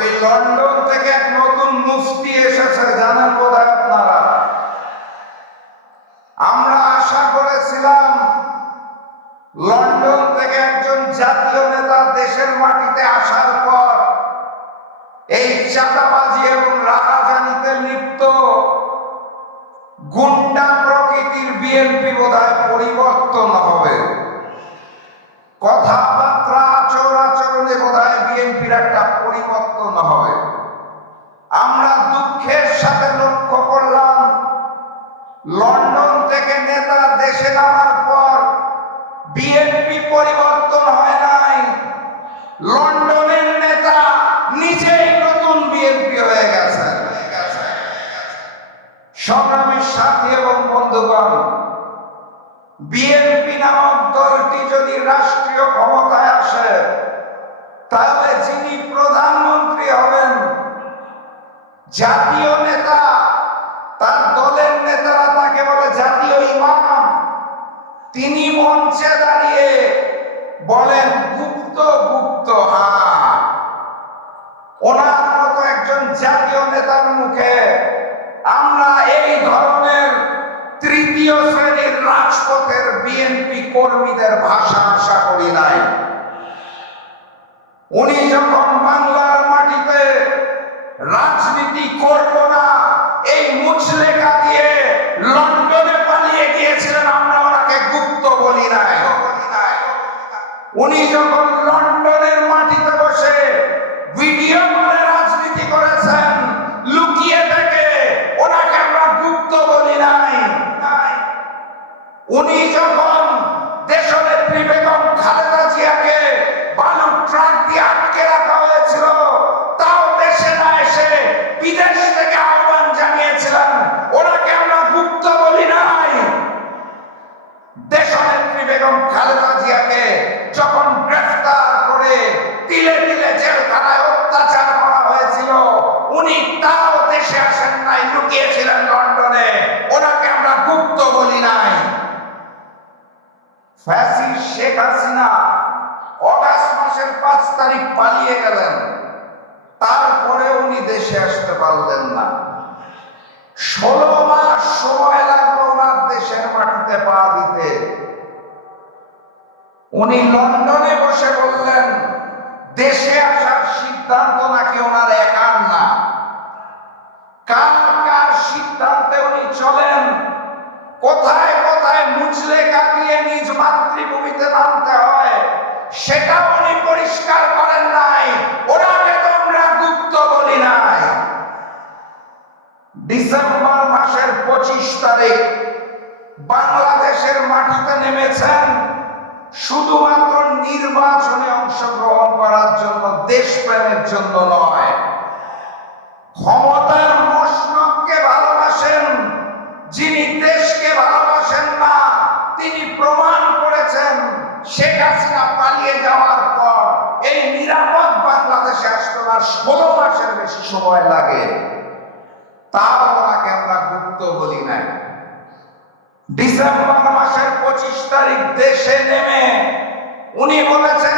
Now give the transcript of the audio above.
ওই লন্ডন থেকে এক নতুন মুফতি এসেছে, জানেন বোধহয় আপনারা। আমরা আশা করেছিলাম লন্ডন থেকে একজন জাতীয় নেতা দেশের মাটিতে আসার পর এই চাঁদাবাজি এবং রাহাজানিতে লিপ্ত গুন্ডা প্রকৃতির বিএনপি বোধহয় পরিবর্তন হবে, কথাবার্তা আচরণে বোধহয় বিএনপির একটা পরিবর্তন হবে। আমরা দুঃখের সাথে লক্ষ্য করলাম লন্ডন থেকে নেতা দেশে নামার পর বিএনপি পরিবর্তন হয় নাই, লন্ডনের নেতা নিজেই নতুন বিএনপি হয়ে গেছে। সংগ্রামী সাথী এবং বন্ধুগণ, বিএনপি নামক দলটি যদি রাষ্ট্রীয় ক্ষমতায় আসে তাহলে যিনি প্রধানমন্ত্রী হবেন, জাতীয় নেতা, তার দলের নেতারা তাকে বলে জাতীয় ইমাম, তিনি মঞ্চে দাঁড়িয়ে বলেন গুপ্ত গুপ্ত হ্যাঁ। ওনার মতো একজন জাতীয় নেতার মুখে আমরা এই ধরনের তৃতীয় শ্রেণীর রাজপথের বিএনপি কর্মীদের ভাষা আশা করি নাই। উনি যখন বাংলার মাটিতে রাজনীতি করব না এই মুচলেখা দিয়ে লন্ডনে পালিয়ে গিয়েছিলেন, আমরা ওনাকে গুপ্ত বলি নাই। উনি যখন লন্ডনের মাটিতে বসে ভিডিও করে রাজনীতি করেছেন লুকিয়ে থেকে, ওনাকে আমরা গুপ্ত বলি নাই। উনি যখন দেশনেত্রী বেগম খালেদা জিয়াকে বালুর ট্রাক দিয়ে আটকে রাখা হয়েছিল, তাও দেশে না এসে বিদেশ থেকে আহ্বান জানিয়েছিলেন, ওনাকে আমরা গুপ্ত বলি নাই। দেশনেত্রী বেগম খালেদা জিয়াকে যখন গ্রেফতার করে তিলে তিলে জেলখানায় অত্যাচার করা হয়েছিল, উনি তাও দেশে আসেন নাই, লুকিয়েছিলেন লন্ডনে, ওনাকে আমরা গুপ্ত বলি নাই। ফ্যাসিস্ট শেখ হাসিনা অগাস্ট মাসের 5 তারিখ পালিয়ে গেলেন, তারপরে উনি দেশে আসতে পারলেন না। 16 মাস সময় লাগলো ওনার দেশের মাটিতে পা দিতে। উনি লন্ডনে বসে বললেন দেশে আসার সিদ্ধান্ত নাকি ওনার একার না, কার কার সিদ্ধান্তে উনি চলেন, কোথায় কোথায় মুচলেখা দিয়ে নিজ মাতৃভূমিতে নামতে হয় সেটা উনি পরিষ্কার করেন নাই, ওনাকে তো আমরা গুপ্ত বলি নাই। ডিসেম্বর মাসের 25 তারিখ বাংলাদেশের মাটিতে নেমেছেন শুধুমাত্র নির্বাচনে অংশগ্রহণ করার জন্য, দেশপ্রেমের জন্য নয়। ক্ষমতার মসনদকে ভালোবাসেন, যিনি দেশকে ভালোবাসেন না তিনি প্রমাণ করেছেন শেখ হাসিনা পালিয়ে যাওয়ার পর এই নিরাপদ বাংলাদেশে আসতে না 16 মাসের বেশি সময় লাগে, তাও ওনাকে আমরা গুপ্ত বলি নাই। ডিসেম্বর মাসের 25 তারিখ দেশে নেমে উনি বলেছেন